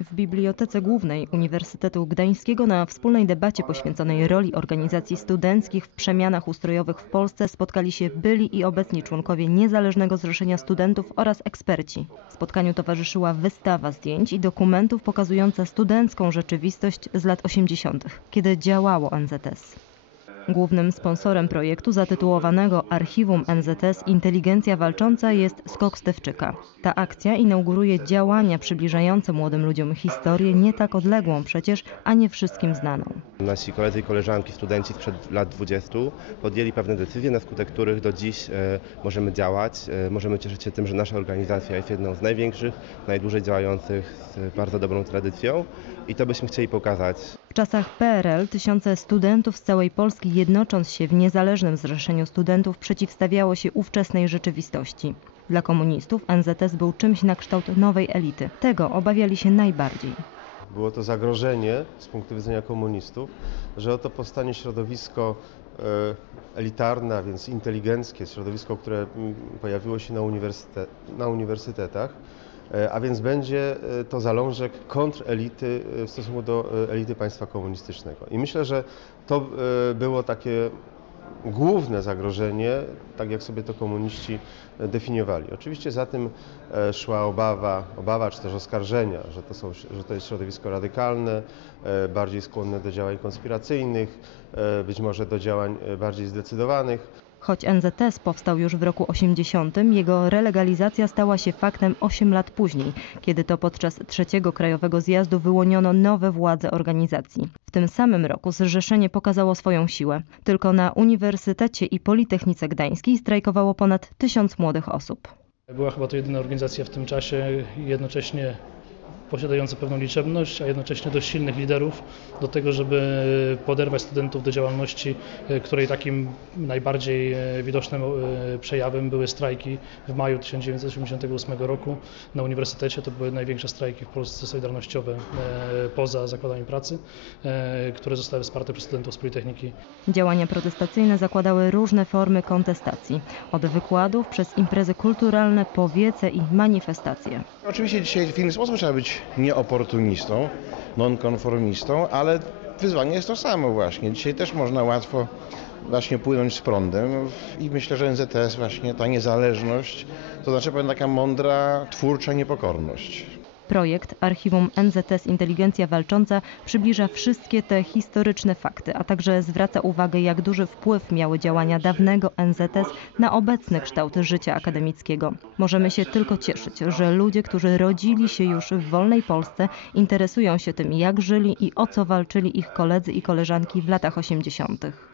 W Bibliotece Głównej Uniwersytetu Gdańskiego na wspólnej debacie poświęconej roli organizacji studenckich w przemianach ustrojowych w Polsce spotkali się byli i obecni członkowie Niezależnego Zrzeszenia Studentów oraz eksperci. Spotkaniu towarzyszyła wystawa zdjęć i dokumentów pokazująca studencką rzeczywistość z lat 80., kiedy działało NZS. Głównym sponsorem projektu zatytułowanego Archiwum NZS Inteligencja Walcząca jest Skok Stewczyka. Ta akcja inauguruje działania przybliżające młodym ludziom historię nie tak odległą przecież, a nie wszystkim znaną. Nasi koledzy i koleżanki, studenci sprzed lat 20 podjęli pewne decyzje, na skutek których do dziś e, możemy działać. E, możemy cieszyć się tym, że nasza organizacja jest jedną z największych, najdłużej działających z bardzo dobrą tradycją i to byśmy chcieli pokazać. W czasach PRL tysiące studentów z całej Polski jednocząc się w niezależnym zrzeszeniu studentów przeciwstawiało się ówczesnej rzeczywistości. Dla komunistów NZS był czymś na kształt nowej elity. Tego obawiali się najbardziej. Było to zagrożenie z punktu widzenia komunistów, że oto powstanie środowisko e, elitarne, a więc inteligenckie, środowisko, które mm, pojawiło się na, na uniwersytetach, a więc będzie e, to zalążek kontrelity w stosunku do elity państwa komunistycznego. I myślę, że to było takie główne zagrożenie, tak jak sobie to komuniści definiowali. Oczywiście za tym e, szła obawa, obawa czy też oskarżenia, że to, są, że to jest środowisko radykalne, e, bardziej skłonne do działań konspiracyjnych, e, być może do działań bardziej zdecydowanych. Choć NZS powstał już w roku 80, jego relegalizacja stała się faktem 8 lat później, kiedy to podczas trzeciego krajowego zjazdu wyłoniono nowe władze organizacji. W tym samym roku zrzeszenie pokazało swoją siłę. Tylko na Uniwersytecie i Politechnice Gdańskiej strajkowało ponad tysiąc młodych osób. Była chyba to jedyna organizacja w tym czasie jednocześnie posiadające pewną liczebność, a jednocześnie dość silnych liderów do tego, żeby poderwać studentów do działalności, e, której takim najbardziej e, widocznym e, przejawem były strajki w maju 1988 roku na uniwersytecie. To były największe strajki w Polsce solidarnościowe poza zakładami pracy, które zostały wsparte przez studentów z Politechniki. Działania protestacyjne zakładały różne formy kontestacji, od wykładów przez imprezy kulturalne po wiece i manifestacje. Oczywiście dzisiaj w inny sposób trzeba być nieoportunistą, nonkonformistą, ale wyzwanie jest to samo właśnie. Dzisiaj też można łatwo właśnie płynąć z prądem i myślę, że NZS właśnie ta niezależność to znaczy pewna taka mądra, twórcza niepokorność. Projekt Archiwum NZS Inteligencja Walcząca przybliża wszystkie te historyczne fakty, a także zwraca uwagę, jak duży wpływ miały działania dawnego NZS na obecny kształt życia akademickiego. Możemy się tylko cieszyć, że ludzie, którzy rodzili się już w wolnej Polsce, interesują się tym, jak żyli i o co walczyli ich koledzy i koleżanki w latach 80.